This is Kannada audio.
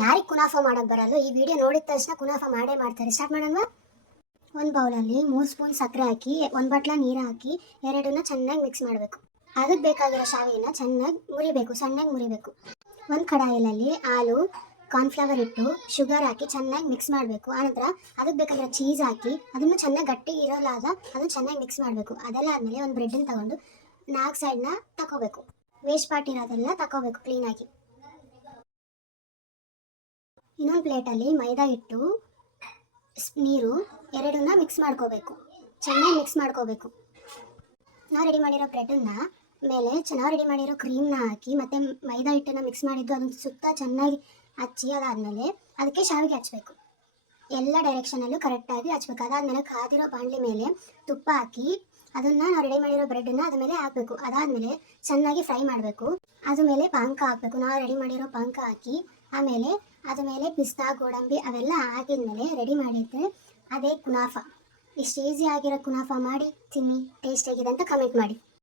ಯಾರಿಗೆ ಕುನಾಫಾ ಮಾಡೋಕ್ಕೆ ಬರಲ್ಲ ಈ ವಿಡಿಯೋ ನೋಡಿದ ತಕ್ಷಣ ಕುನಾಫಾ ಮಾಡೇ ಮಾಡ್ತಾರೆ. ಸ್ಟಾರ್ಟ್ ಮಾಡೋಣ. ಒಂದು ಬೌಲಲ್ಲಿ 3 ಸ್ಪೂನ್ ಸಕ್ಕರೆ ಹಾಕಿ 1 ಬಟ್ಲ ನೀರು ಹಾಕಿ ಎರಡನ್ನ ಚೆನ್ನಾಗಿ ಮಿಕ್ಸ್ ಮಾಡಬೇಕು. ಅದಕ್ಕೆ ಬೇಕಾಗಿರೋ ಶಾವಿಗೆನ ಚೆನ್ನಾಗಿ ಮುರಿಬೇಕು, ಸಣ್ಣಗೆ ಮುರಿಬೇಕು. ಒಂದು ಕಡಾಯಿನಲ್ಲಿ ಹಾಲು, ಕಾರ್ನ್ಫ್ಲವರ್ ಹಿಟ್ಟು, ಶುಗರ್ ಹಾಕಿ ಚೆನ್ನಾಗಿ ಮಿಕ್ಸ್ ಮಾಡಬೇಕು. ಆನಂತರ ಅದಕ್ಕೆ ಬೇಕಾಗಿರೋ ಚೀಸ್ ಹಾಕಿ ಅದನ್ನು ಚೆನ್ನಾಗಿ ಗಟ್ಟಿ ಇರೋಲಾದ ಅದನ್ನು ಚೆನ್ನಾಗಿ ಮಿಕ್ಸ್ ಮಾಡಬೇಕು. ಅದೆಲ್ಲ ಆದಮೇಲೆ ಒಂದು ಬ್ರೆಡ್ಡನ್ನು ತಗೊಂಡು 4 ಸೈಡ್ನ ತಗೋಬೇಕು. ವೇಸ್ಟ್ ಪಾರ್ಟ್ ಇರೋದೆಲ್ಲ ತಗೋಬೇಕು ಕ್ಲೀನಾಗಿ. ಇನ್ನೊಂದು ಪ್ಲೇಟಲ್ಲಿ ಮೈದಾ ಹಿಟ್ಟು, ನೀರು ಎರಡನ್ನ ಮಿಕ್ಸ್ ಮಾಡ್ಕೋಬೇಕು, ಚೆನ್ನಾಗಿ ಮಿಕ್ಸ್ ಮಾಡ್ಕೋಬೇಕು. ನಾವು ರೆಡಿ ಮಾಡಿರೋ ಬ್ರೆಡ್ಡನ್ನು ಮೇಲೆ ನಾವು ರೆಡಿ ಮಾಡಿರೋ ಕ್ರೀಮ್ನ ಹಾಕಿ ಮತ್ತು ಮೈದಾ ಹಿಟ್ಟನ್ನು ಮಿಕ್ಸ್ ಮಾಡಿದ್ದು ಅದನ್ನು ಸುತ್ತ ಚೆನ್ನಾಗಿ ಹಚ್ಚಿ ಅದಾದಮೇಲೆ ಅದಕ್ಕೆ ಶಾವಿಗೆ ಹಚ್ಚಬೇಕು. ಎಲ್ಲ ಡೈರೆಕ್ಷನಲ್ಲೂ ಕರೆಕ್ಟಾಗಿ ಹಚ್ಬೇಕು. ಅದಾದಮೇಲೆ ಕಾದಿರೋ ಬಾಣಲಿ ಮೇಲೆ ತುಪ್ಪ ಹಾಕಿ ಅದನ್ನು ನಾವು ರೆಡಿ ಮಾಡಿರೋ ಬ್ರೆಡ್ಡನ್ನು ಅದ ಮೇಲೆ ಹಾಕಬೇಕು. ಅದಾದಮೇಲೆ ಚೆನ್ನಾಗಿ ಫ್ರೈ ಮಾಡಬೇಕು. ಅದ್ರ ಮೇಲೆ ಪಾನಕ ಹಾಕಬೇಕು. ನಾವು ರೆಡಿ ಮಾಡಿರೋ ಪಾನಕ ಹಾಕಿ ಆಮೇಲೆ ಅದ್ರ ಮೇಲೆ ಪಿಸ್ತಾ, ಗೋಡಂಬಿ ಅವೆಲ್ಲ ಹಾಕಿದ್ಮೇಲೆ ರೆಡಿ ಮಾಡಿದ್ರೆ ಅದೇ ಕುನಾಫಾ. ಇಷ್ಟು ಈಸಿ ಆಗಿರೋ ಕುನಾಫಾ ಮಾಡಿ ತಿನ್ನಿ, ಟೇಸ್ಟ್ ಹೇಗಿದೆ ಅಂತ ಕಮೆಂಟ್ ಮಾಡಿ.